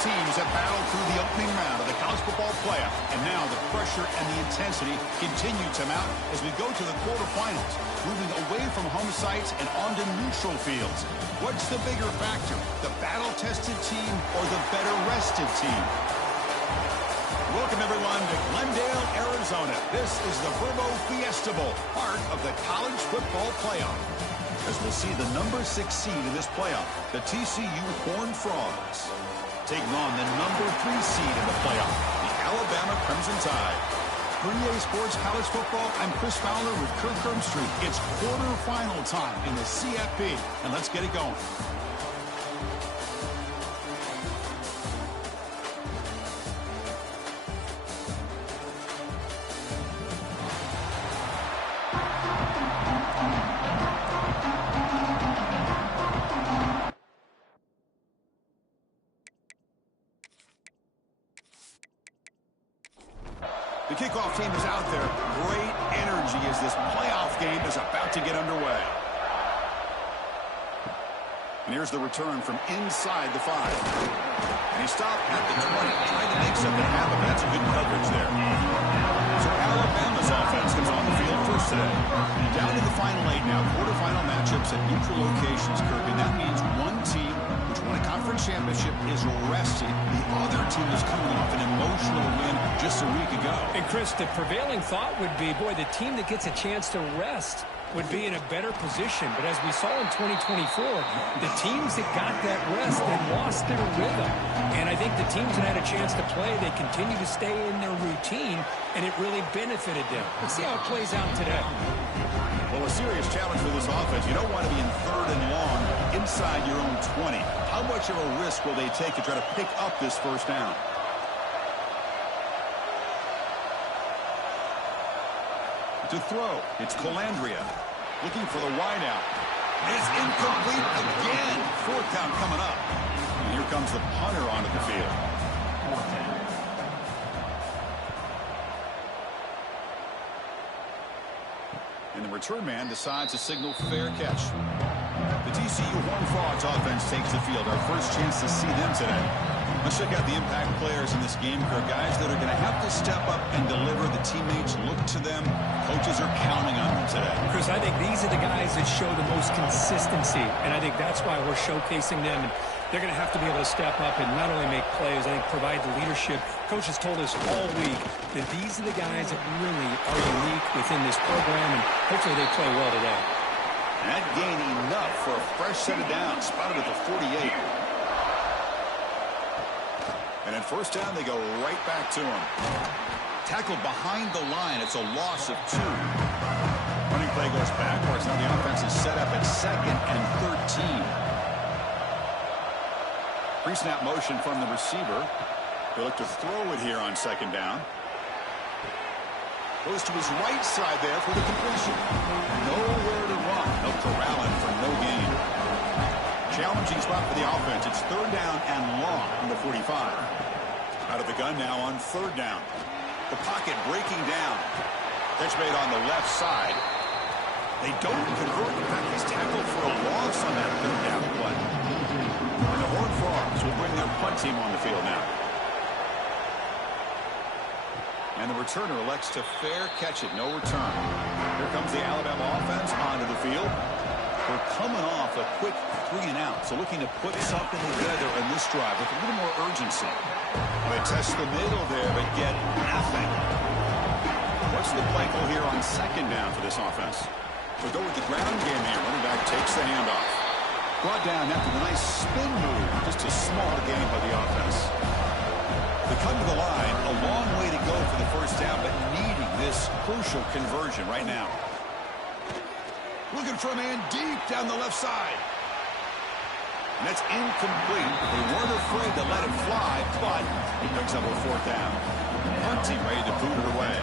teams have battled through the opening round of the college football playoff, and now the pressure and the intensity continue to mount as we go to the quarterfinals, moving away from home sites and onto neutral fields. What's the bigger factor, the battle-tested team or the better-rested team? Welcome, everyone, to Glendale, Arizona. This is the Verbo Fiesta Bowl, part of the college football playoff. As we'll see the number 6 seed in this playoff, the TCU Horned Frogs, taking on the number 3 seed in the playoff, the Alabama Crimson Tide. For EA Sports College Football, I'm Chris Fowler with Kirk Herbstreit. It's quarterfinal time in the CFB, and let's get it going. The kickoff team is out there. Great energy as this playoff game is about to get underway. And here's the return from inside the 5. And he stopped at the 20, trying to make something happen. That's a good coverage there. So Alabama's offense comes on the field first today. Down to the final 8 now. Quarterfinal matchups at neutral locations, Kirk. And that means one team which won a conference championship is resting. The other team is coming off an emotional win just a week ago. And Chris, the prevailing thought would be, boy, the team that gets a chance to rest would be in a better position. But as we saw in 2024, the teams that got that rest then lost their rhythm. And I think the teams that had a chance to play, they continue to stay in their routine, and it really benefited them. Let's see how it plays out today. Well, a serious challenge for this offense. You don't want to be in 3rd and long inside your own 20. How much of a risk will they take to try to pick up this first down? To throw, it's Calandria looking for the wide out. It's incomplete again. 4th down coming up. And here comes the punter onto the field. And the return man decides to signal fair catch. The TCU Horned Frogs offense takes the field. Our first chance to see them today. Let's check out the impact players in this game, Kirk. Guys that are going to have to step up and deliver. The teammates look to them. Coaches are counting on them today. Chris, I think these are the guys that show the most consistency, and I think that's why we're showcasing them. And they're going to have to be able to step up and not only make plays, I think provide the leadership. Coaches told us all week that these are the guys that really are unique within this program, and hopefully they play well today. That gain enough for a fresh set of downs, spotted at the 48. And at first down, they go right back to him. Tackled behind the line. It's a loss of 2. Running play goes backwards. Now the offense is set up at 2nd and 13. Pre-snap motion from the receiver. They look to throw it here on 2nd down. Goes to his right side there for the completion. Nowhere to run. No corralling for no gain. Challenging spot for the offense. It's 3rd down and long from the 45. Out of the gun now on 3rd down. The pocket breaking down. Catch made on the left side. They don't convert. In fact, he's tackled for a loss on that 3rd down play. And the Horned Frogs will bring their punt team on the field now. And the returner elects to fair catch it. No return. Here comes the Alabama offense onto the field. We're coming off a quick 3 and out, so looking to put something together in this drive with a little more urgency. They test the middle there, but get nothing. What's the play call here on 2nd down for this offense? We'll go with the ground game here. Running back takes the handoff. Brought down after the nice spin move. Just a small gain by the offense. They come to the line, a long way to go for the first down, but needing this crucial conversion right now. Looking for a man deep down the left side. And that's incomplete. They weren't afraid to let it fly, but he picks up a 4th down. Punt team ready to boot it away.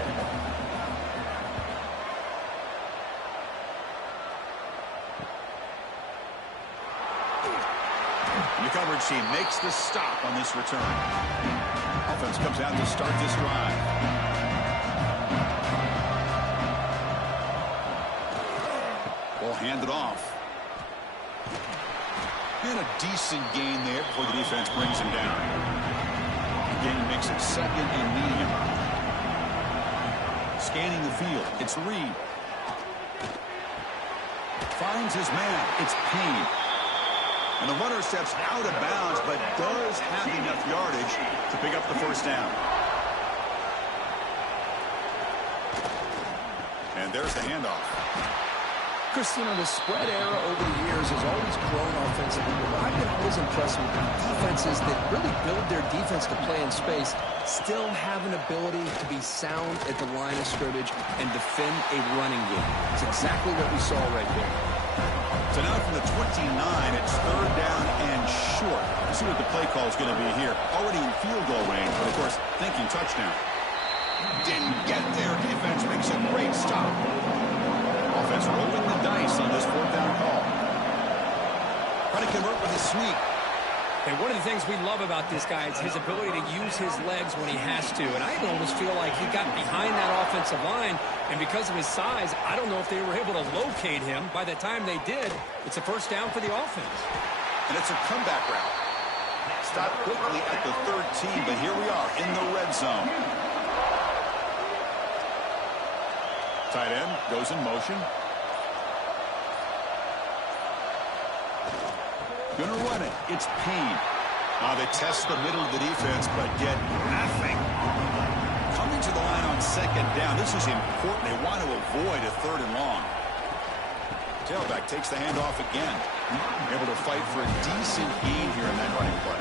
And the coverage team makes the stop on this return. Offense comes out to start this drive. Ball handed off. And a decent gain there before the defense brings him down. The gain makes it second and medium. Scanning the field. It's Reed. Finds his man. It's Payne. And the runner steps out of bounds, but does have enough yardage to pick up the first down. And there's the handoff. Christian, the spread era over the years has always grown offensively. But I've been always impressed with defenses that really build their defense to play in space, still have an ability to be sound at the line of scrimmage and defend a running game. It's exactly what we saw right there. So now from the 29, it's third down and short. Let's see what the play call is going to be here. Already in field goal range, but of course, thinking touchdown. Didn't get there. Defense makes a great stop. Offense rolling the dice on this fourth down call. Trying to convert with a sweep. And one of the things we love about this guy is his ability to use his legs when he has to. And I almost feel like he got behind that offensive line, and because of his size, I don't know if they were able to locate him. By the time they did, it's a first down for the offense. And it's a comeback route. Stop quickly at the 13, but here we are in the red zone. Tight end goes in motion. Gonna run it. It's Payne. They test the middle of the defense, but get nothing. Coming to the line on second down. This is important. They want to avoid a third and long. Tailback takes the handoff again. Able to fight for a decent gain here in that running play.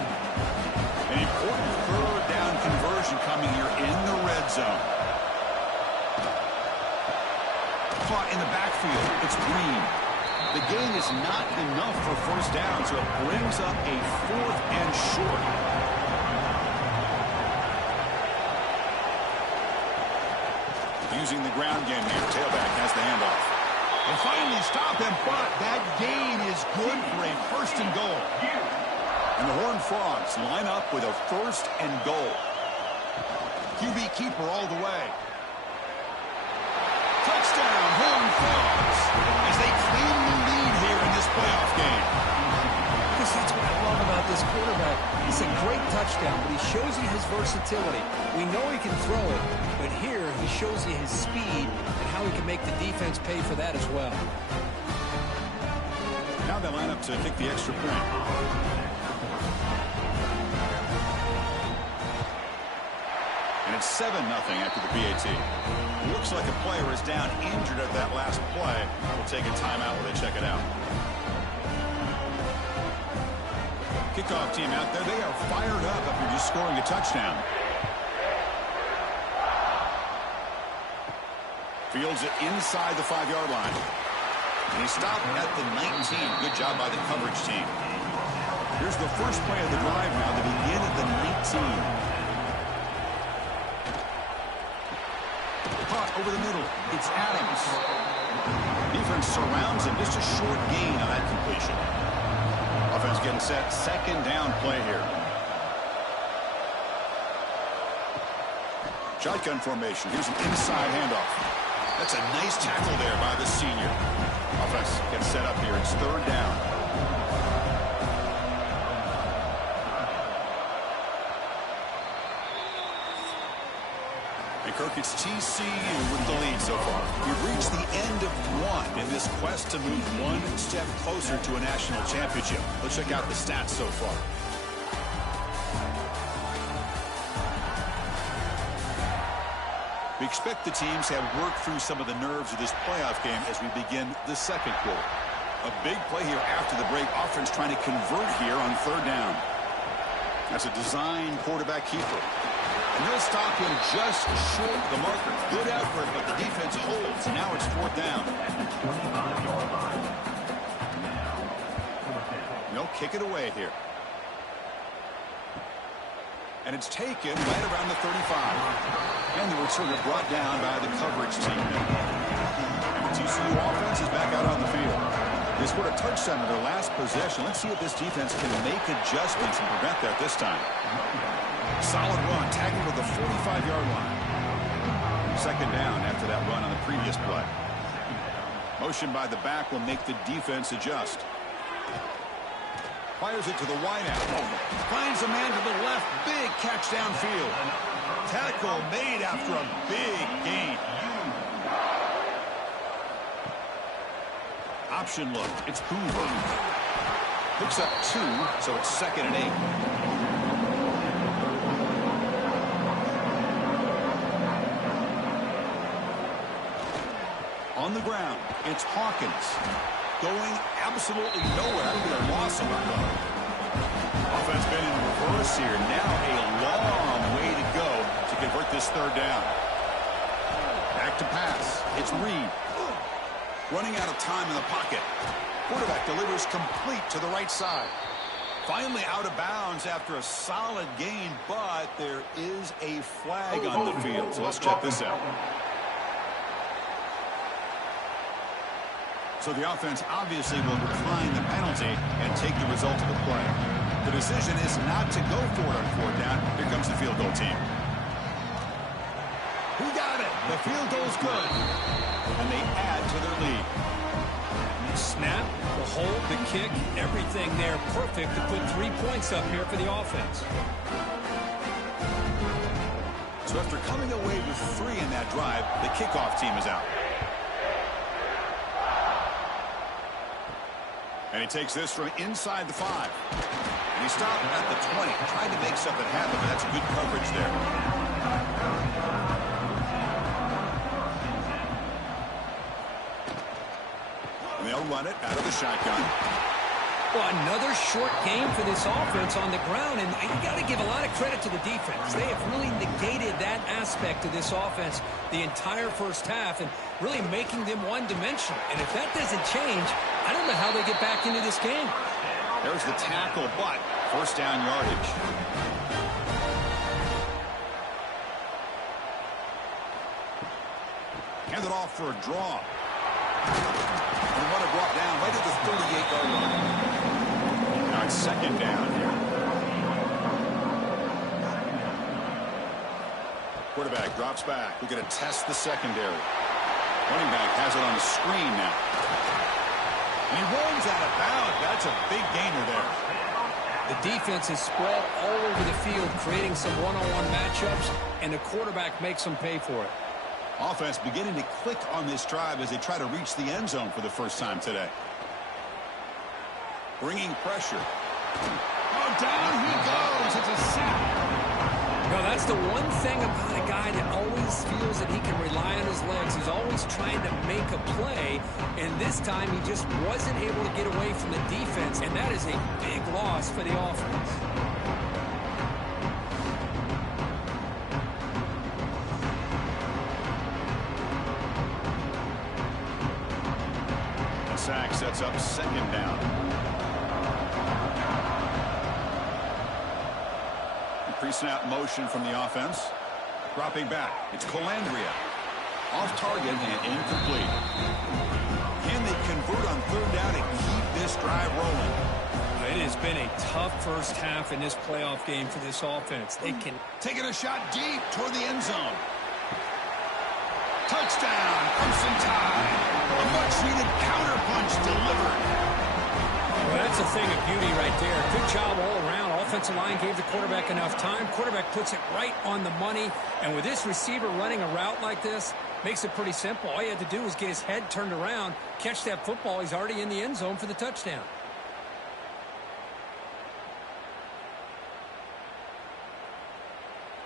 An important third down conversion coming here in the red zone. Caught in the backfield. It's Green. The gain is not enough for first down, so it brings up a fourth and short. Using the ground game here. Tailback has the handoff. They finally stop him, but that gain is good for a first and goal. And the Horned Frogs line up with a first and goal. QB keeper all the way. Touchdown, Horned Frogs, as they claim the lead here in this playoff game. Because that's what I love about this quarterback. It's a great touchdown, but he shows you his versatility. We know he can throw it, but here he shows you his speed and how he can make the defense pay for that as well. Now they line up to kick the extra point. And it's 7-0 after the PAT. Looks like a player is down injured at that last play. We'll take a timeout while they check it out. Kickoff team out there. They are fired up after just scoring a touchdown. Fields it inside the 5-yard line. And he stopped at the 19. Good job by the coverage team. Here's the first play of the drive now to begin at the 19. Caught over the middle. It's Adams. Defense surrounds him. Just a short gain on that completion. Offense getting set. Second down play here. Shotgun formation. Here's an inside handoff. That's a nice tackle there by the senior. Offense gets set up here. It's third down. Kirk, it's TCU with the lead so far. We've reached the end of one in this quest to move one step closer to a national championship. Let's check out the stats so far. We expect the teams to have worked through some of the nerves of this playoff game as we begin the second quarter. A big play here after the break. Offense trying to convert here on third down. That's a design quarterback keeper. And they'll stop him just short of the marker. Good effort, but the defense holds. And now it's fourth down. They'll kick it away here. And it's taken right around the 35. And the return is brought down by the coverage team. The TCU offense is back out on the field. They scored a touchdown in their last possession. Let's see if this defense can make adjustments and prevent that this time. Solid run, tagging to the 45-yard line. Second down after that run on the previous play. Motion by the back will make the defense adjust. Fires it to the wideout. Finds a man to the left. Big catch downfield. Tackle made after a big gain. Option look. It's Hoover. Picks up 2, so it's 2nd and 8. On the ground, it's Hawkins. Going absolutely nowhere after their loss of a run. Offense been in reverse here. Now a long way to go to convert this 3rd down. Back to pass. It's Reed. Running out of time in the pocket. Quarterback delivers complete to the right side. Finally out of bounds after a solid gain, but there is a flag on the field. So let's check this out. So the offense obviously will decline the penalty and take the result of the play. The decision is not to go for it on 4th down. Here comes the field goal team. Who got it? The field goal's good. And they add to their lead. The snap, the hold, the kick, everything there perfect to put 3 points up here for the offense. So after coming away with 3 in that drive, the kickoff team is out. And he takes this from inside the 5. And he stopped at the 20. Tried to make something happen, but that's good coverage there. And they'll run it out of the shotgun. Well, another short game for this offense on the ground, and you got to give a lot of credit to the defense. They have really negated that aspect of this offense the entire first half and really making them one-dimensional. And if that doesn't change, I don't know how they get back into this game. There's the tackle, but 1st down yardage. Hand it off for a draw. And want to brought down right at the 38-yard line. Now it's 2nd down here. Quarterback drops back. We're going to test the secondary. Running back has it on the screen now. And he runs out of bounds. That's a big gainer there. The defense is spread all over the field, creating some one-on-one matchups, and the quarterback makes them pay for it. Offense beginning to click on this drive as they try to reach the end zone for the first time today. Bringing pressure. Oh, down he goes. It's a sack. No, that's the one thing about a guy that always feels that he can rely on his legs. He's always trying to make a play, and this time he just wasn't able to get away from the defense, and that is a big loss for the offense. The sack sets up 2nd down. Pre-snap motion from the offense. Dropping back. It's Colandrea. Off target and incomplete. Can they convert on 3rd down and keep this drive rolling? It has been a tough first half in this playoff game for this offense. They can taking a shot deep toward the end zone. Touchdown, Crimson Tide. A much-needed counterpunch delivered. Well, that's a thing of beauty right there. Good job all around. Offensive line gave the quarterback enough time. Quarterback puts it right on the money. And with this receiver running a route like this, makes it pretty simple. All you had to do was get his head turned around, catch that football. He's already in the end zone for the touchdown.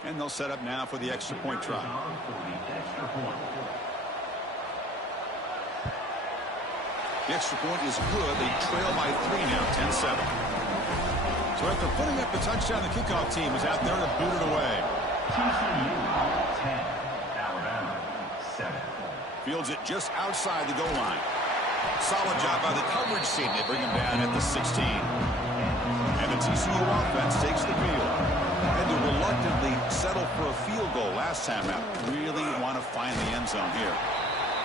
And they'll set up now for the extra point try. The extra point is good. They trail by 3 now, 10-7. So after putting up the touchdown, the kickoff team is out there to boot it away. TCU 10, Alabama 7. Fields it just outside the goal line. Solid job by the coverage team. They bring him down at the 16. And the TCU offense takes the field. Had to reluctantly settle for a field goal last time out. Really want to find the end zone here.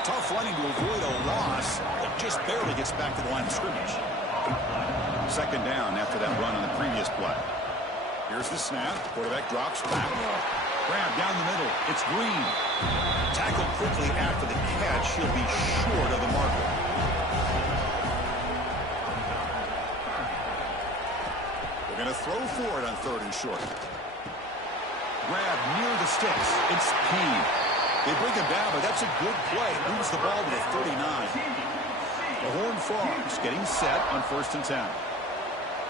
Tough running to avoid a loss, but just barely gets back to the line of scrimmage. 2nd down after that run on the previous play. Here's the snap. Quarterback drops back. Grab down the middle. It's Green. Tackled quickly after the catch. He'll be short of the marker. They're going to throw for it on 3rd and short. Grab near the sticks. It's Payne. They bring him down, but that's a good play. Moves the ball to the 39. The Horned Frogs getting set on 1st and 10.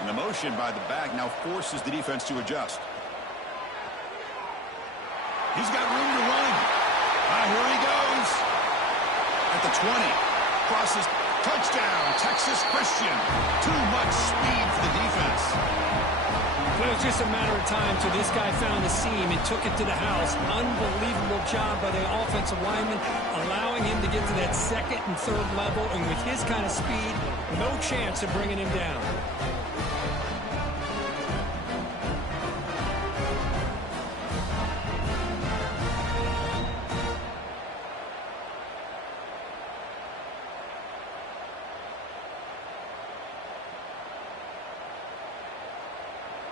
And the motion by the back now forces the defense to adjust. He's got room to run. Here he goes. At the 20. Crosses. Touchdown, Texas Christian. Too much speed for the defense. Well, it was just a matter of time till this guy found the seam and took it to the house. Unbelievable job by the offensive lineman, allowing him to get to that 2nd and 3rd level. And with his kind of speed, no chance of bringing him down.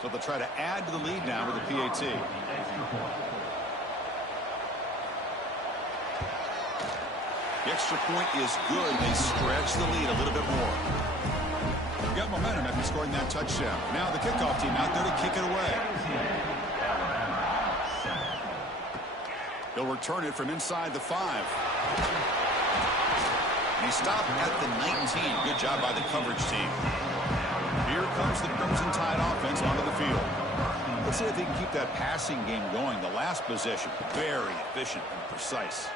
So they'll try to add to the lead now with the PAT. The extra point is good. They stretch the lead a little bit more. They've got momentum after scoring that touchdown. Now the kickoff team out there to kick it away. He'll return it from inside the 5. And he stopped at the 19. Good job by the coverage team. Here comes the Crimson Tide offense onto the field. Let's see if they can keep that passing game going. The last possession, very efficient and precise.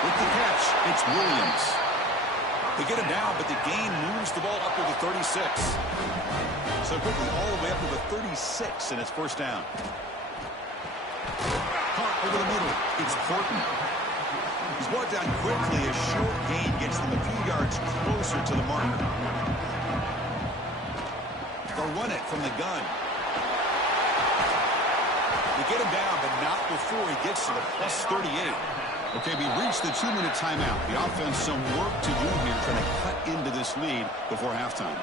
With the catch, it's Williams. They get him down, but the gain moves the ball up to the 36. So quickly all the way up to the 36, and it's 1st down. Caught over the middle. It's Horton. He's brought down quickly. A short gain gets them a few yards closer to the marker. They'll run it from the gun. They get him down, but not before he gets to the +38. Okay, we reached the 2-minute timeout. The offense some work to do here, trying to cut into this lead before halftime.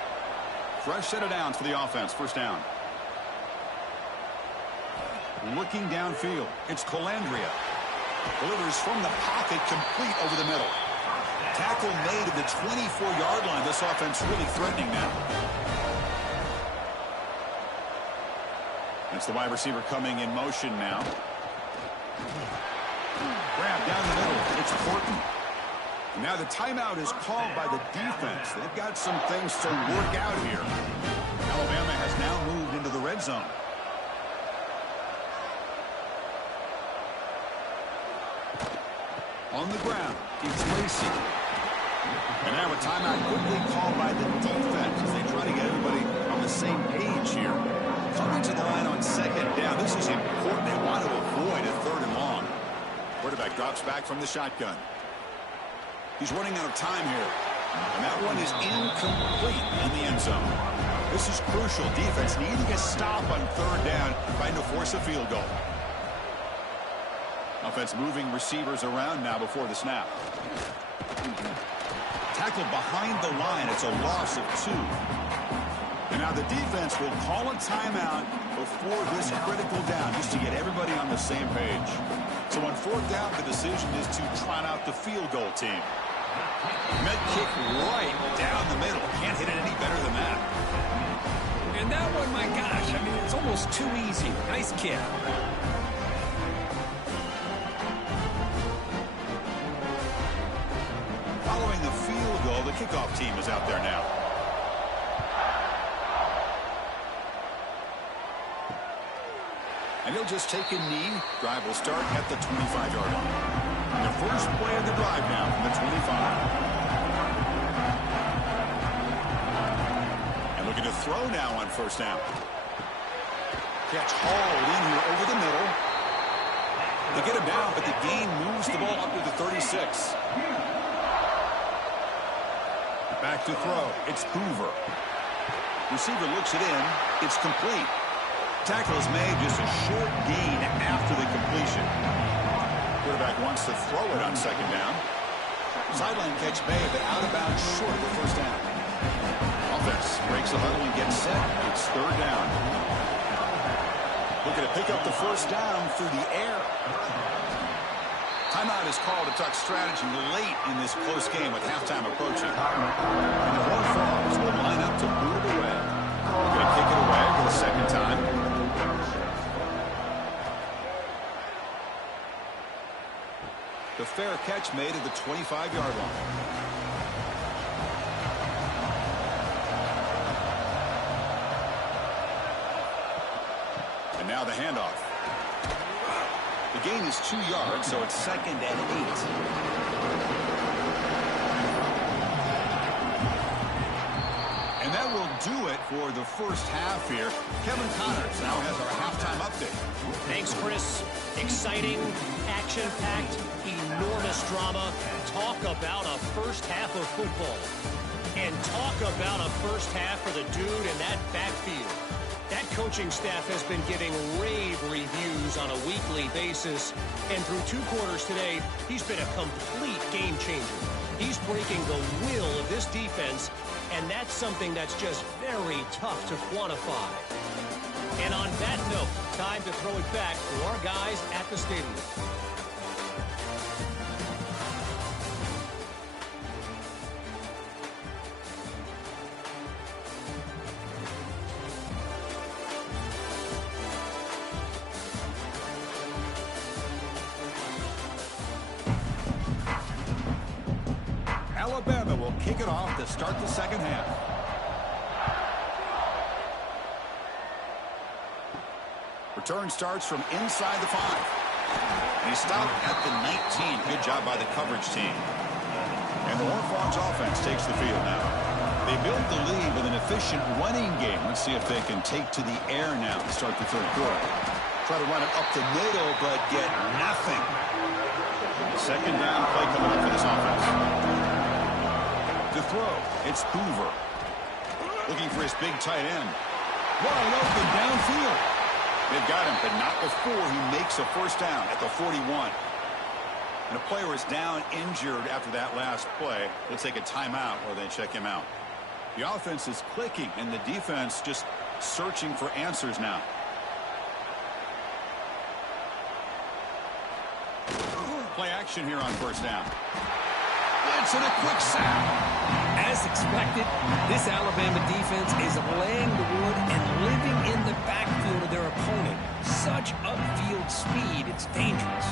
Fresh set of downs for the offense. 1st down. Looking downfield. It's Calandria. Delivers from the pocket, complete over the middle. Tackle made at the 24-yard line. This offense really threatening now. It's the wide receiver coming in motion now. Grab down the middle. It's Horton. And now the timeout is called by the defense. They've got some things to work out here. Alabama has now moved into the red zone. On the ground, it's Lacey. And now a timeout quickly called by the defense as they try to get everybody on the same page here. Coming to the line on 2nd down. This is important. They want to avoid a 3rd and long. Quarterback drops back from the shotgun. He's running out of time here. And that one is incomplete in the end zone. This is crucial. Defense needing a stop on 3rd down, trying to force a field goal. Offense moving receivers around now before the snap. Tackle behind the line. It's a loss of 2. And now the defense will call a timeout before this critical down, just to get everybody on the same page. So on 4th down, the decision is to trot out the field goal team. Med kick right down the middle. Can't hit it any better than that. And that one, my gosh, I mean, it's almost too easy. Nice kick. Following the field goal, the kickoff team is out there now. And he'll just take a knee. Drive will start at the 25-yard line. And the first play of the drive now from the 25. And looking to throw now on 1st down. Catch hauled in here over the middle. They get him down, but the gain moves the ball up to the 36. Back to throw. It's Hoover. Receiver looks it in. It's complete. Tackle is made, just a short gain after the completion. Quarterback wants to throw it on 2nd down. Sideline catch made, but out of bounds short of the 1st down. Offense breaks the huddle and gets set. It's 3rd down. Looking to pick up the 1st down through the air. Timeout is called to talk strategy late in this close game with halftime approaching. And the Horned Frogs will line up to boot it away. Going to kick it away for the second time. The fair catch made at the 25-yard line. And now the handoff. The gain is 2 yards, so it's 2nd and 8. And that will do it for the first half here. Kevin Connors now has our halftime update. Thanks, Chris. Exciting, action-packed, enormous drama. Talk about a first half of football. And talk about a first half for the dude in that backfield. That coaching staff has been giving rave reviews on a weekly basis. And through 2 quarters today, he's been a complete game changer. He's breaking the will of this defense, and that's something that's just very tough to quantify. And on that note, time to throw it back to our guys at the stadium. Alabama will kick it off to start the second half. Return starts from inside the 5. And he stopped at the 19. Good job by the coverage team. And the Horned Frogs offense takes the field now. They built the lead with an efficient running game. Let's see if they can take to the air now to start the third quarter. Try to run it up the middle, but get nothing. Second down play coming up for this offense. The throw, it's Hoover. Looking for his big tight end. Wide open downfield. They've got him, but not before he makes a first down at the 41. And a player is down injured after that last play. They'll take a timeout or they check him out. The offense is clicking, and the defense just searching for answers now. Play action here on first down. Blitz and a quick sack. As expected, this Alabama defense is laying the wood and living in the backfield of their opponent. Such upfield speed, it's dangerous.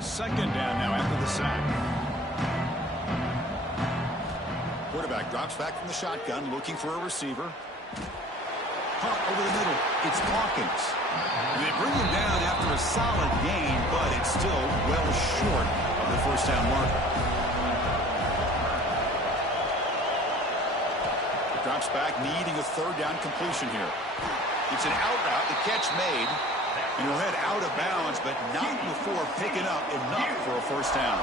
Second down now after the sack. Quarterback drops back from the shotgun, looking for a receiver. Hot over the middle. It's Hawkins. And they bring him down after a solid gain, but it's still well short of the first down marker. Drops back, needing a third down completion here. It's an out route, the catch made. And he'll head out of bounds, but not before picking up enough for a first down.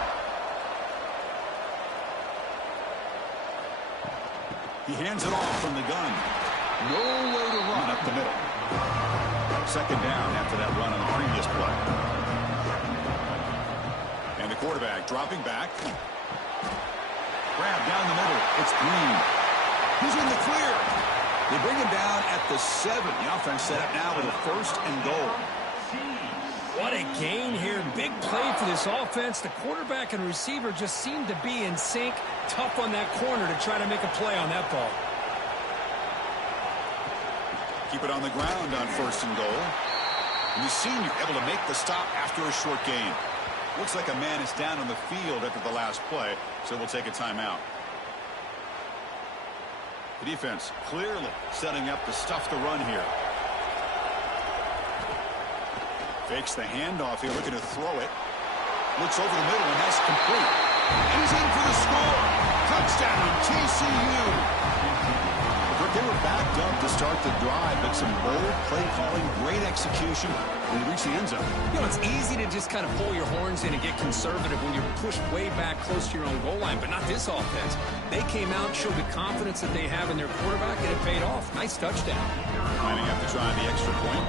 He hands it off from the gun. Nowhere to run up the middle. Second down after that run on the previous play. And the quarterback dropping back. Grab down the middle. It's Green. He's in the clear. They bring him down at the 7. The offense set up now with a 1st and goal. What a gain here. Big play for this offense. The quarterback and receiver just seem to be in sync. Tough on that corner to try to make a play on that ball. Keep it on the ground on 1st and goal. And the senior able to make the stop after a short gain. Looks like a man is down on the field after the last play, so we'll take a timeout. The defense clearly setting up to stuff the run here. Fakes the handoff here, looking to throw it. Looks over the middle, and that's complete. And he's in for the score. Touchdown, TCU. They were backed up to start the drive, but some bold play calling, great execution when they reach the end zone. You know, it's easy to just kind of pull your horns in and get conservative when you're pushed way back close to your own goal line, but not this offense. They came out, showed the confidence that they have in their quarterback, and it paid off. Nice touchdown. Lining up to try the extra point.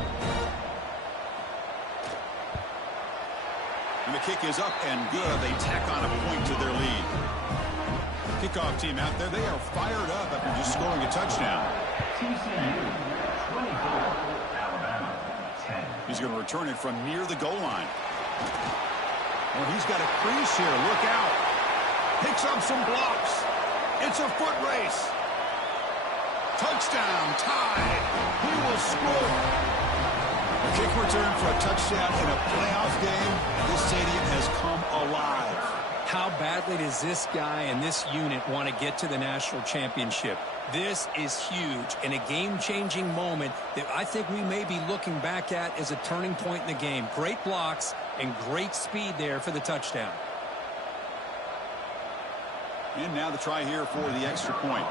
And the kick is up and good. They tack on a point to their lead. Kickoff team out there, they are fired up after just scoring a touchdown. TCU 24, Alabama 10. He's going to return it from near the goal line. Well, he's got a crease here. Look out. Picks up some blocks. It's a foot race. Touchdown, tied. He will score. A kick return for a touchdown in a playoff game. This stadium has come alive. How badly does this guy and this unit want to get to the national championship? This is huge and a game-changing moment that I think we may be looking back at as a turning point in the game. Great blocks and great speed there for the touchdown. And now the try here for the extra point.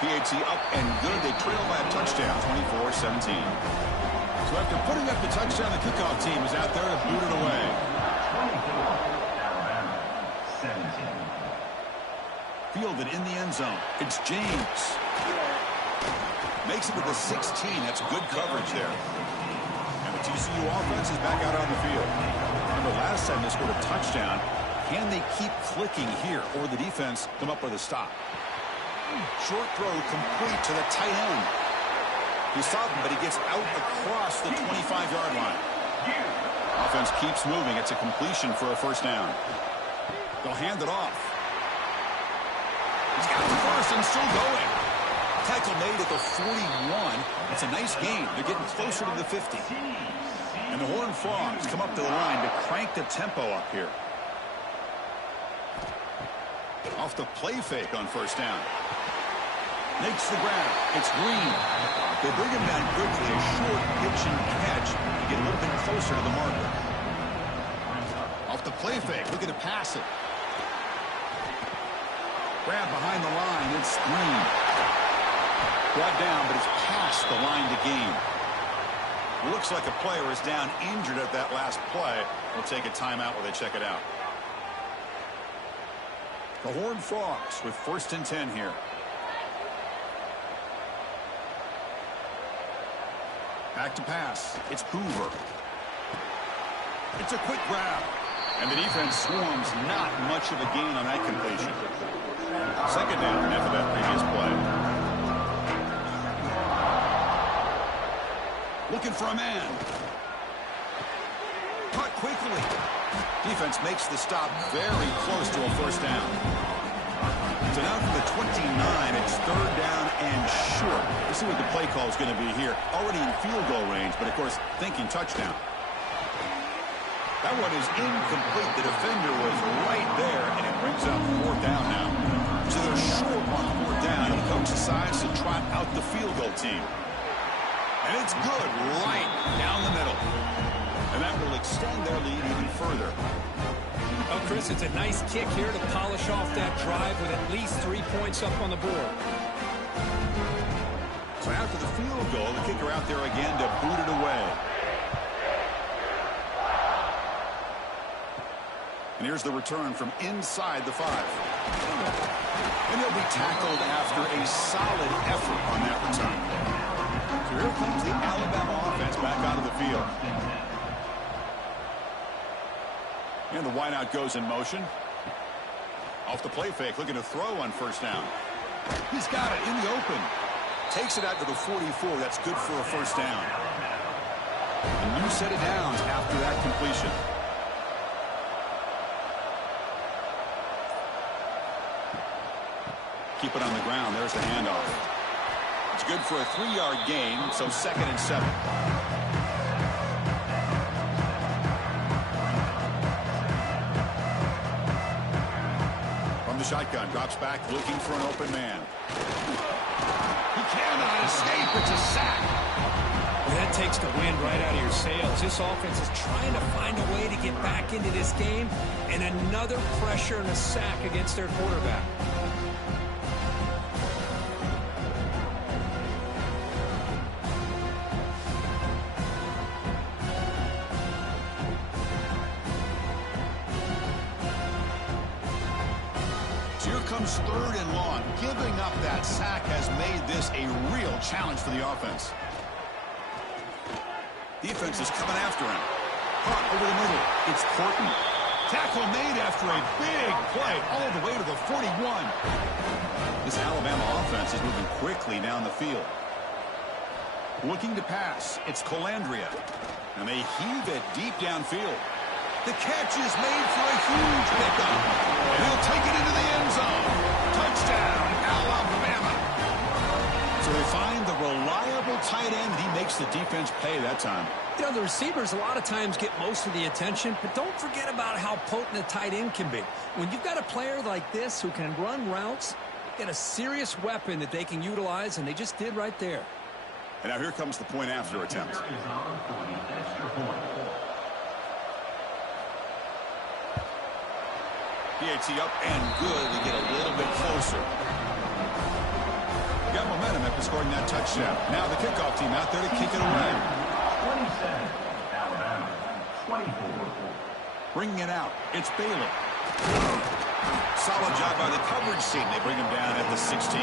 PAT up and good. They trail by a touchdown, 24-17. So after putting up the touchdown, the kickoff team is out there to boot it away. 17. Fielded in the end zone. It's James. Makes it to the 16. That's good coverage there. And the TCU offense is back out on the field. Remember, last time they scored a touchdown. Can they keep clicking here, or the defense come up with a stop? Short throw complete to the tight end. He stopped him, but he gets out across the 25-yard line. Offense keeps moving. It's a completion for a first down. They'll hand it off. He's got the first and still going. Tackle made at the 41. It's a nice gain. They're getting closer to the 50. And the Horned Frogs come up to the line to crank the tempo up here. Off the play fake on first down. Makes the grab. It's Green. They bring him down quickly. A short pitch and catch to get a little bit closer to the marker. Off the play fake. Looking to pass it. Grab behind the line. It's Green. Brought down, but it's past the line to gain. Looks like a player is down injured at that last play. We'll take a timeout while they check it out. The Horned Frogs with 1st and 10 here. Back to pass. It's Hoover. It's a quick grab. And the defense swarms. Not much of a gain on that completion. Second down after that previous play. Looking for a man. Cut quickly. Defense makes the stop very close to a first down. So now from the 29, it's 3rd down and short. Let's see what the play call is going to be here. Already in field goal range, but of course thinking touchdown. That one is incomplete. The defender was right there, and it brings up 4th down now. So they're short on 4th down, and the coach decides to trot out the field goal team. And it's good right down the middle. And that will extend their lead even further. Oh, Chris, it's a nice kick here to polish off that drive with at least 3 points up on the board. So after the field goal, the kicker out there again to boot it away. And here's the return from inside the 5. And he'll be tackled after a solid effort on that return. So here comes the Alabama offense back out of the field. And the wideout goes in motion. Off the play fake, looking to throw on first down. He's got it in the open. Takes it out to the 44. That's good for a first down. A new set of downs after that completion. Keep it on the ground. There's the handoff. It's good for a 3-yard gain, so 2nd and 7. From the shotgun, drops back, looking for an open man. He cannot escape. It's a sack. Well, that takes the wind right out of your sails. This offense is trying to find a way to get back into this game, and another pressure and a sack against their quarterback. Comes 3rd and long. Giving up that sack has made this a real challenge for the offense. Defense is coming after him. Caught over the middle. It's Corton. Tackle made after a big play all the way to the 41. This Alabama offense is moving quickly down the field. Looking to pass. It's Colandrea. And they heave it deep downfield. The catch is made for a huge pickup. And he'll take it into the end zone. Touchdown, Alabama. So they find the reliable tight end, and he makes the defense pay that time. You know, the receivers a lot of times get most of the attention, but don't forget about how potent a tight end can be. When you've got a player like this who can run routes, get a serious weapon that they can utilize, and they just did right there. And now here comes the point after attempt. PAT up and good. We get a little bit closer. Got momentum after scoring that touchdown. Now the kickoff team out there to kick it away. 27, Alabama, 24. Bringing it out. It's Baylor. Solid job by the coverage team. They bring him down at the 16.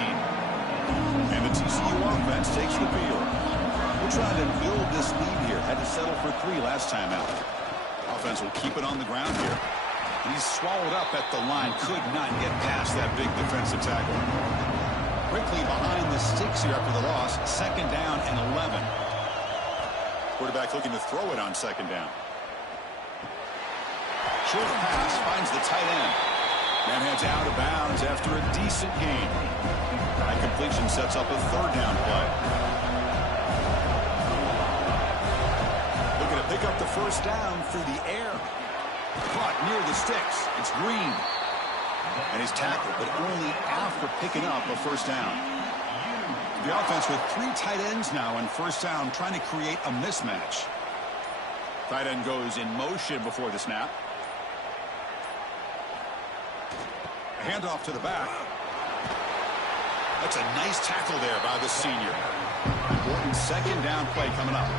And the TCU offense takes the field. We're trying to build this lead here. Had to settle for 3 last time out. Offense will keep it on the ground here. He's swallowed up at the line. Could not get past that big defensive tackle. Quickly behind the sticks here after the loss. 2nd down and 11. Quarterback looking to throw it on 2nd down. Short pass finds the tight end. And heads out of bounds after a decent gain. That completion sets up a 3rd down play. Looking to pick up the 1st down through the air. Caught near the sticks. It's Green. And he's tackled, but only after picking up a 1st down. The offense with 3 tight ends now on 1st down, trying to create a mismatch. Tight end goes in motion before the snap. A handoff to the back. That's a nice tackle there by the senior. Important 2nd down play coming up.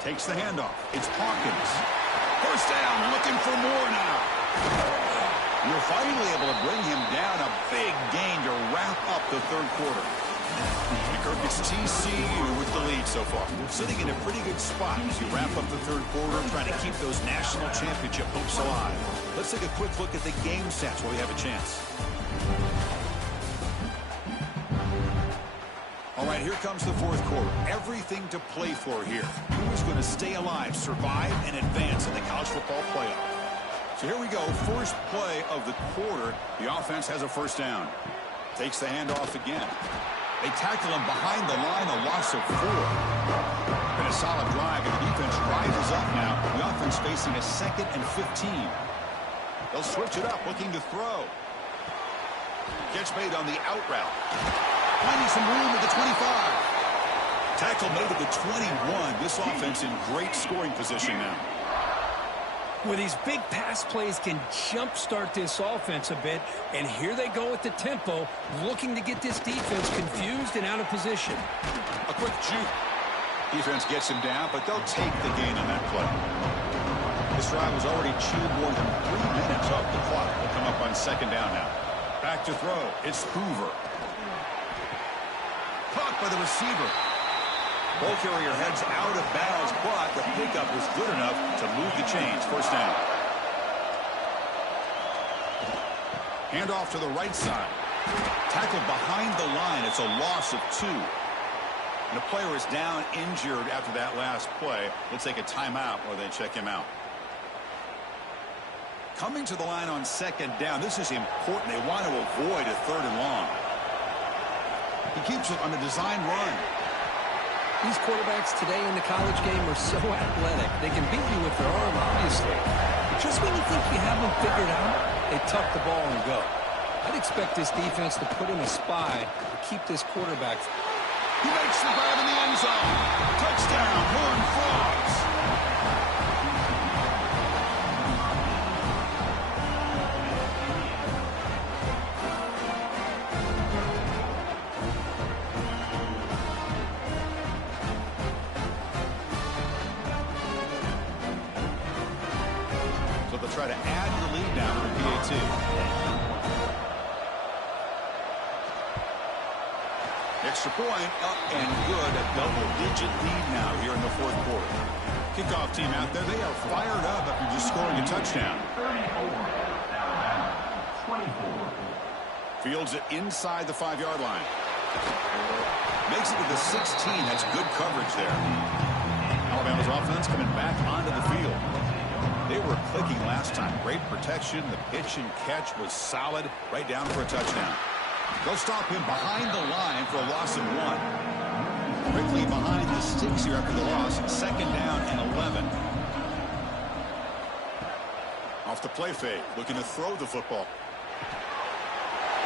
Takes the handoff. It's Hawkins. 1st down, looking for more now. You're finally able to bring him down. A big gain to wrap up the 3rd quarter. Kirk, it's TCU with the lead so far. Sitting in a pretty good spot as you wrap up the 3rd quarter, trying to keep those national championship hopes alive. Let's take a quick look at the game stats while we have a chance. All right, here comes the 4th quarter. Everything to play for here. Who is going to stay alive, survive, and advance in the college football playoff? So here we go. First play of the quarter. The offense has a 1st down. Takes the handoff again. They tackle him behind the line, a loss of 4. Been a solid drive, and the defense rises up now. The offense facing a 2nd and 15. They'll switch it up, looking to throw. Catch made on the out route. Finding some room at the 25. Tackle made at the 21. This offense in great scoring position now. Well, these big pass plays can jumpstart this offense a bit, and here they go at the tempo, looking to get this defense confused and out of position. A quick juke. Defense gets him down, but they'll take the gain on that play. This drive was already chewed more than 3 minutes off the clock. They'll come up on 2nd down now. Back to throw. It's Hoover. Caught by the receiver. Ball carrier heads out of bounds, but the pickup was good enough to move the chains. 1st down. Handoff to the right side. Tackled behind the line. It's a loss of 2. And the player is down injured after that last play. Let's take a timeout while they check him out. Coming to the line on 2nd down. This is important. They want to avoid a 3rd and long. He keeps it on a design run. These quarterbacks today in the college game are so athletic. They can beat you with their arm, obviously. But just when you think you have them figured out, they tuck the ball and go. I'd expect this defense to put in a spy to keep this quarterback. He makes the grab in the end zone. Touchdown, Horned Frogs. Try to add the lead now for PAT. Extra point up and good. A double-digit lead now here in the 4th quarter. Kickoff team out there. They are fired up after just scoring a touchdown. Fields it inside the 5-yard line. Makes it to the 16. That's good coverage there. Alabama's offense coming back onto the field. They were clicking last time. Great protection. The pitch and catch was solid. Right down for a touchdown. They'll stop him behind the line for a loss of 1. Quickly behind the sticks here after the loss. 2nd down and 11. Off the play fake. Looking to throw the football.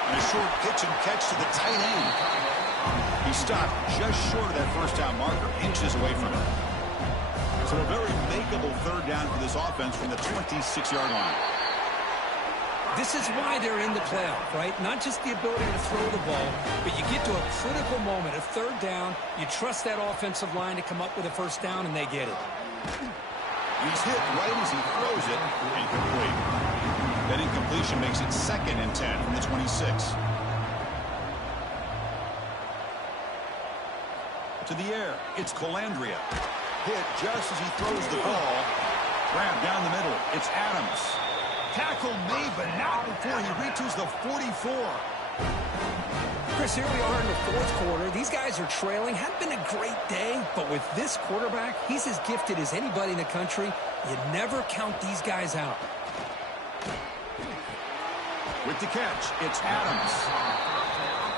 And a short pitch and catch to the tight end. He stopped just short of that first down marker. Inches away from it. So a very makeable 3rd down for this offense from the 26-yard line. This is why they're in the playoff, right? Not just the ability to throw the ball, but you get to a critical moment, a 3rd down. You trust that offensive line to come up with a 1st down, and they get it. He's hit right as he throws it. Incomplete. That incompletion makes it 2nd and 10 from the 26. To the air. It's Colandrea. Hit just as he throws the ball. Grab down the middle. It's Adams. Tackle made, but not before he reaches the 44. Chris, here we are in the 4th quarter. These guys are trailing. Hadn't been a great day, but with this quarterback, he's as gifted as anybody in the country. You never count these guys out. With the catch, it's Adams.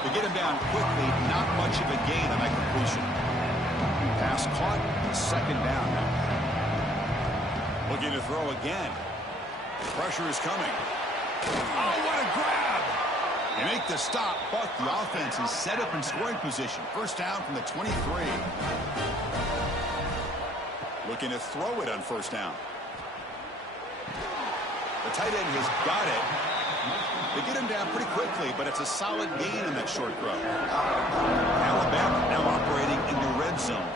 To get him down quickly, not much of a gain on that completion. Pass caught, 2nd down now. Looking to throw again. Pressure is coming. Oh, what a grab! They make the stop, but the offense is set up in scoring position. 1st down from the 23. Looking to throw it on 1st down. The tight end has got it. They get him down pretty quickly, but it's a solid gain in that short throw. Alabama now operating in the red zone.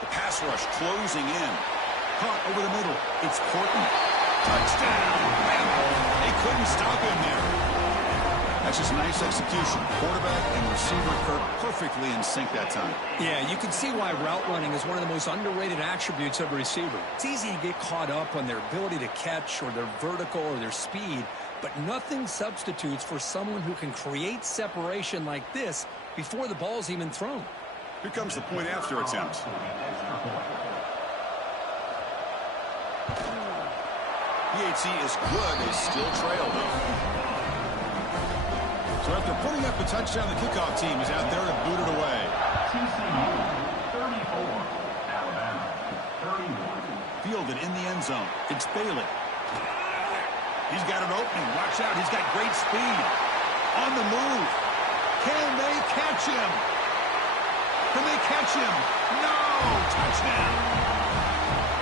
The pass rush closing in. Caught over the middle. It's Portland. Touchdown! They couldn't stop him there. That's just nice execution. Quarterback and receiver Kirk perfectly in sync that time. Yeah, you can see why route running is one of the most underrated attributes of a receiver. It's easy to get caught up on their ability to catch or their vertical or their speed, but nothing substitutes for someone who can create separation like this before the ball's even thrown. Here comes the point after attempt. PAT is good. They still trail, though. So after putting up a touchdown, the kickoff team is out there to boot it away. TCU 34, Alabama 31. Fielded in the end zone. It's Bailey. He's got an opening. Watch out. He's got great speed. On the move. Can they catch him? Can they catch him? No! Touchdown!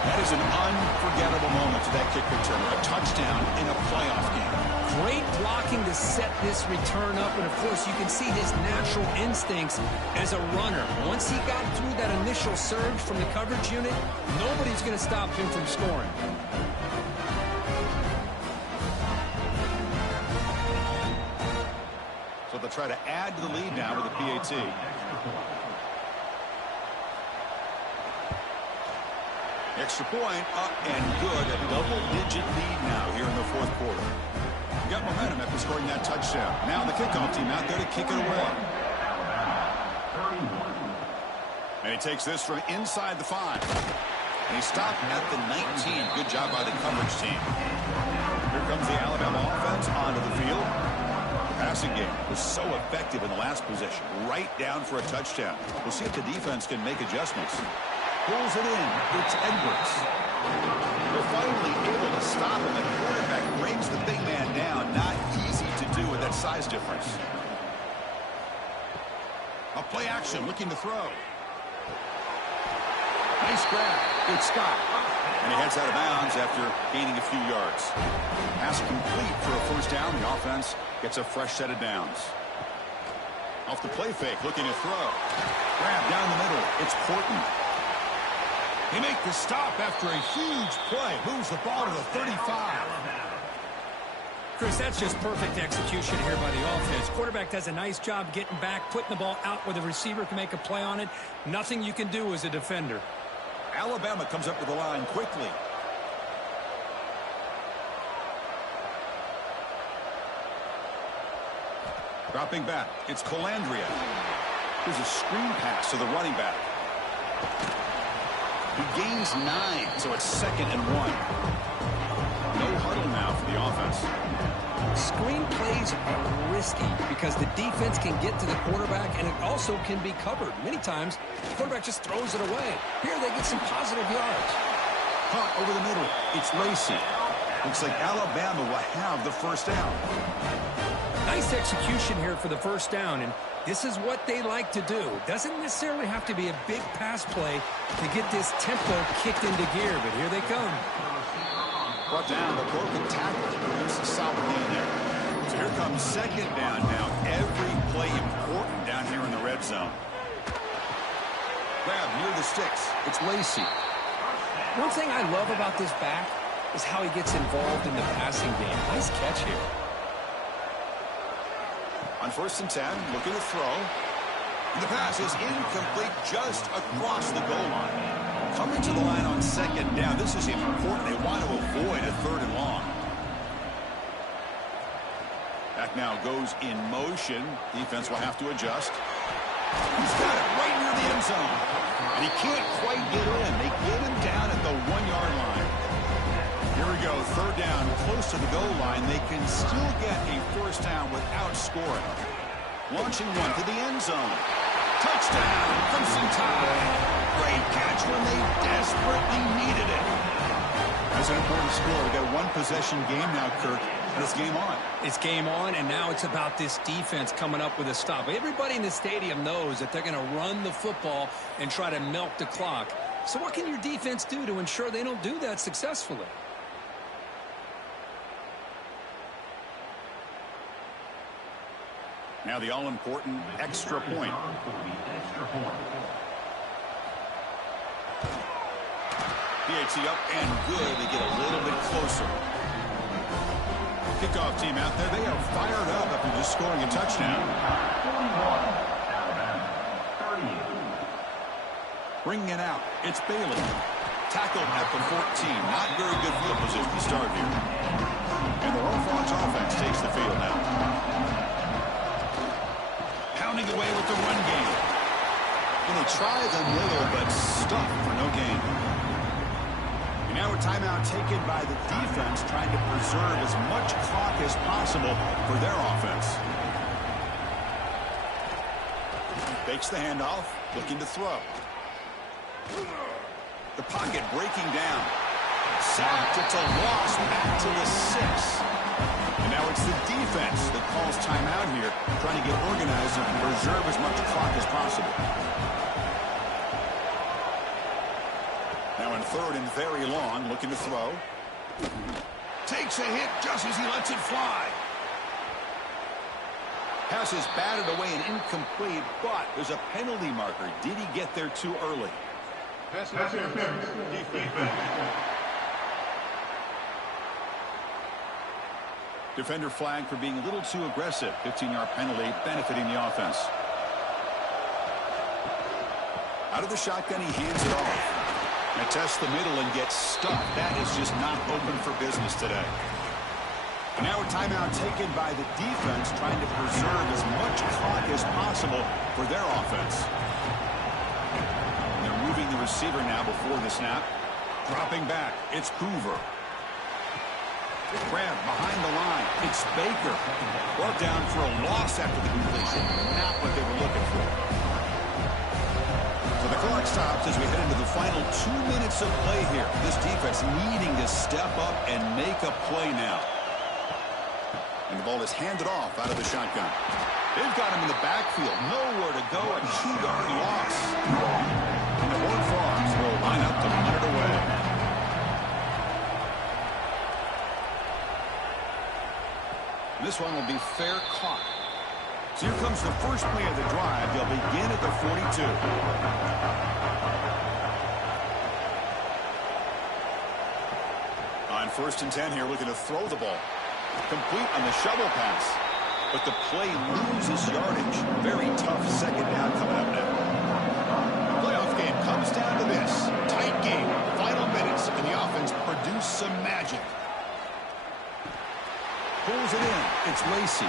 That is an unforgettable moment to that kick return. A touchdown in a playoff game. Great blocking to set this return up, and of course you can see his natural instincts as a runner. Once he got through that initial surge from the coverage unit, nobody's going to stop him from scoring. So they'll try to add to the lead now with the PAT. Extra point up and good. A double-digit lead now here in the 4th quarter. Got momentum after scoring that touchdown. Now the kickoff team out there to kick it away. And he takes this from inside the 5. And he stopped at the 19. Good job by the coverage team. Here comes the Alabama offense onto the field. The passing game was so effective in the last possession. Right down for a touchdown. We'll see if the defense can make adjustments. Pulls it in. It's Edwards. They're finally able to stop him. The quarterback brings the big man down. Not easy to do with that size difference. A play action looking to throw. Nice grab. It's Scott. And he heads out of bounds after gaining a few yards. Pass complete for a 1st down. The offense gets a fresh set of downs. Off the play fake, looking to throw. Grab down the middle. It's Portland. They make the stop after a huge play. Moves the ball to the 35. Chris, that's just perfect execution here by the offense. Quarterback does a nice job getting back, putting the ball out where the receiver can make a play on it. Nothing you can do as a defender. Alabama comes up with the line quickly. Dropping back, it's Colandrea. Here's a screen pass to the running back. He gains 9, so it's 2nd and 1. No huddle now for the offense. Screen plays are risky because the defense can get to the quarterback, and it also can be covered. Many times, the quarterback just throws it away. Here they get some positive yards. Caught over the middle. It's Lacey. Looks like Alabama will have the first down. Nice execution here for the first down, and this is what they like to do. Doesn't necessarily have to be a big pass play to get this tempo kicked into gear, but here they come. Brought down, the broken tackle. Produces a solid gain there. So here comes 2nd down now. Every play important down here in the red zone. Grab near the sticks. It's Lacey. One thing I love about this back is how he gets involved in the passing game. Nice catch here. On 1st and 10, looking to throw. And the pass is incomplete just across the goal line. Coming to the line on 2nd down. This is important. They want to avoid a 3rd and long. Back now goes in motion. Defense will have to adjust. He's got it right near the end zone. And he can't quite get in. They get him down at the 1-yard line. Here we go. 3rd down, close to the goal line. They can still get a first down without scoring. Launching one to the end zone. Touchdown, Crimson Tide. Great catch when they desperately needed it. That's an important score. We've got a 1-possession game now, Kirk. And it's game on. It's game on, and now it's about this defense coming up with a stop. Everybody in the stadium knows that they're going to run the football and try to milk the clock. So what can your defense do to ensure they don't do that successfully? Now the all-important extra point. PAT up and good. They get a little bit closer. Kickoff team out there. They are fired up after just scoring a touchdown. 41, Alabama, 38. Bringing it out. It's Bailey. Tackled at the 14. Not very good field position to start here. And the Hornets offense takes the field now. Pounding away with the run game. And they try the middle, but stuck for no gain. And now a timeout taken by the defense, trying to preserve as much clock as possible for their offense. Fakes the handoff, looking to throw. The pocket breaking down. Sacked, it's a loss back to the 6. And now it's the defense that calls timeout here, trying to get organized and preserve as much clock as possible. Now in 3rd and very long, looking to throw. Takes a hit just as he lets it fly. Pass is batted away and incomplete, but there's a penalty marker. Did he get there too early? Pass interference. Defense. Defender flagged for being a little too aggressive. 15-yard penalty benefiting the offense. Out of the shotgun, he hands it off. And tests the middle and gets stuck. That is just not open for business today. And now a timeout taken by the defense, trying to preserve as much clock as possible for their offense. And they're moving the receiver now before the snap. Dropping back, it's Hoover. Grab behind the line. It's Baker. Brought down for a loss after the completion. Not what they were looking for. So the clock stops as we head into the final 2 minutes of play here. This defense needing to step up and make a play now. And the ball is handed off out of the shotgun. They've got him in the backfield. Nowhere to go. A 2-yard loss. And the Horned Frogs will line up to punt it away. This one will be fair caught. So here comes the first play of the drive. They'll begin at the 42. On 1st and 10 here, looking to throw the ball. Complete on the shovel pass. But the play loses yardage. Very tough 2nd down coming up now. The playoff game comes down to this. Tight game. Final minutes, and the offense produced some magic. Pulls it in. It's Lacey.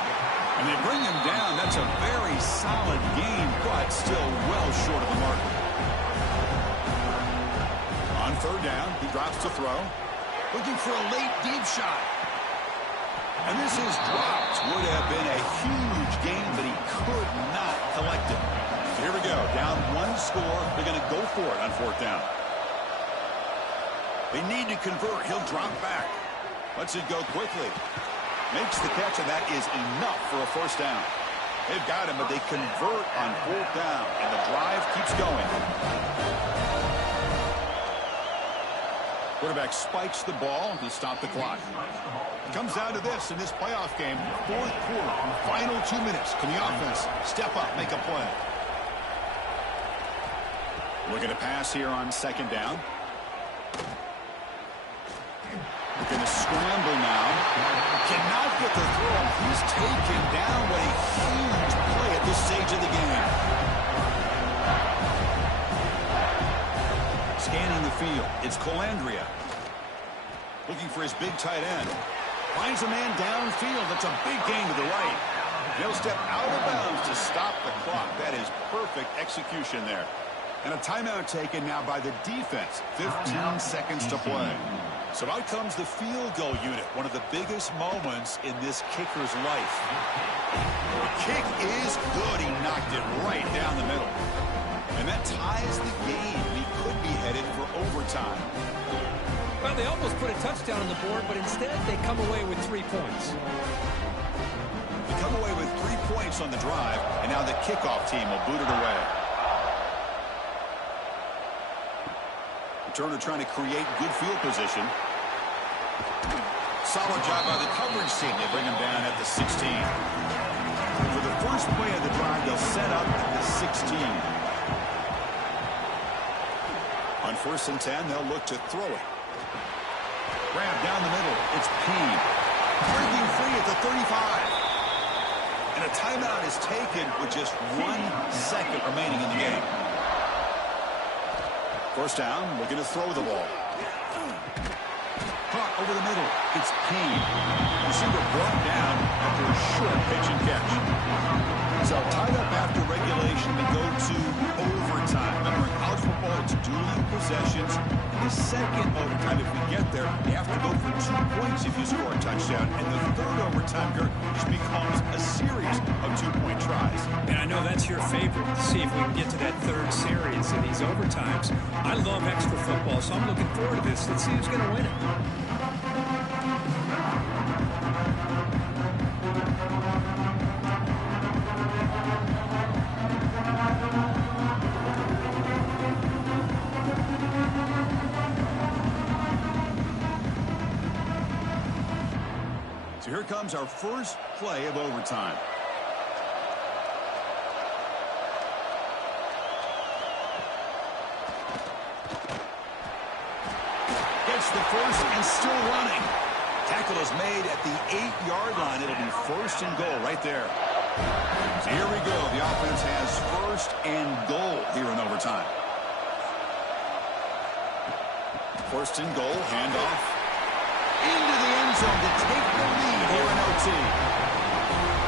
And they bring him down. That's a very solid game, but still well short of the mark. On third down, he drops to throw. Looking for a late deep shot. And this is dropped. Would have been a huge game, but he could not collect it. So here we go. Down one score. They're going to go for it on fourth down. They need to convert. He'll drop back. Lets it go quickly. Makes the catch, and that is enough for a first down. They've got him, but they convert on fourth down, and the drive keeps going. Quarterback spikes the ball to stop the clock. It comes down to this in this playoff game. Fourth quarter, final 2 minutes. Can the offense step up, make a play? Looking to pass here on second down. They're going to scramble now. Cannot get the throw. He's taken down. What a huge play at this stage of the game. Scanning the field. It's Calandria. Looking for his big tight end. Finds a man downfield. That's a big gain to the right. He'll step out of bounds to stop the clock. That is perfect execution there. And a timeout taken now by the defense. 15 seconds to play. So out comes the field goal unit. One of the biggest moments in this kicker's life. The kick is good. He knocked it right down the middle. And that ties the game. He could be headed for overtime. Well, they almost put a touchdown on the board, but instead they come away with 3 points. They come away with 3 points on the drive, and now the kickoff team will boot it away. Turner trying to create good field position. Solid job by the coverage team. They bring him down at the 16. For the first play of the drive, they'll set up at the 16. On 1st and 10, they'll look to throw it. Grab down the middle. It's Payne. Breaking free at the 35. And a timeout is taken with just 1 second remaining in the game. First down, looking to throw the ball. Caught over the middle. It's Payne. Receiver brought down after a short pitch and catch. So tied up after regulation, we go to overtime. Remember, in college football, it's dueling possessions. In the second overtime, if we get there, you have to go for 2 points if you score a touchdown. And the third overtime, Gert, just becomes a series of 2-point tries. And I know that's your favorite. See if we can get to that third series in these overtimes. I love extra football, so I'm looking forward to this. Let's see who's going to win it. So here comes our first play of overtime. Gets the first and still running. Tackle is made at the 8-yard line. It'll be 1st and goal right there. So here we go. The offense has 1st and goal here in overtime. 1st and goal, handoff. Into the end zone to take the lead here in OT.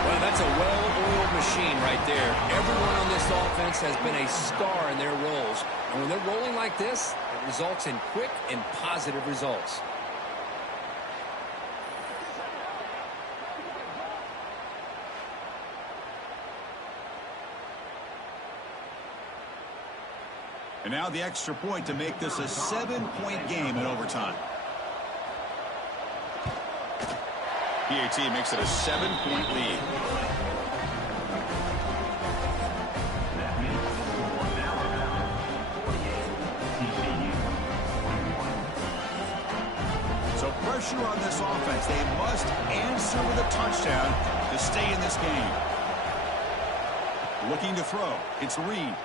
Well, that's a well-oiled machine right there. Everyone on this offense has been a star in their roles. And when they're rolling like this, it results in quick and positive results. And now the extra point to make this a 7-point game in overtime. PAT makes it a 7-point lead. So pressure on this offense. They must answer with a touchdown to stay in this game. Looking to throw. It's Reed.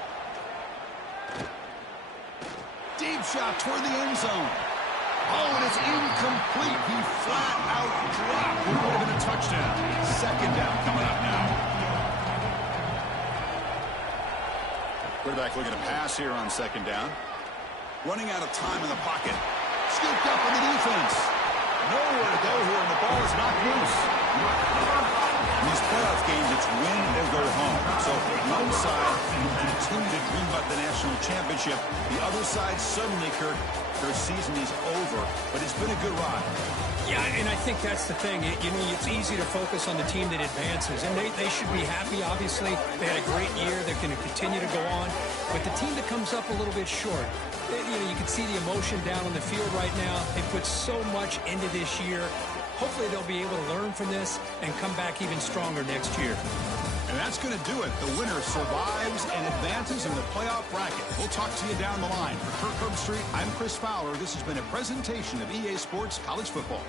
Deep shot toward the end zone. Oh, and it's incomplete. He flat out dropped. It would have been a touchdown. 2nd down coming up now. Quarterback looking to pass here on 2nd down. Running out of time in the pocket. Scooped up in the defense. Nowhere to go here, and the ball is knocked loose. In these playoff games, it's win or go home. So one side will continue to dream about the national championship. The other side, suddenly, Kirk, their season is over. But it's been a good ride. Yeah, and I think that's the thing. It's easy to focus on the team that advances, and they should be happy, obviously. They had a great year. They're going to continue to go on. But the team that comes up a little bit short, you can see the emotion down on the field right now. They put so much into this year. Hopefully they'll be able to learn from this and come back even stronger next year. And that's going to do it. The winner survives and advances in the playoff bracket. We'll talk to you down the line. For Kirk Herbstreit, I'm Chris Fowler. This has been a presentation of EA Sports College Football.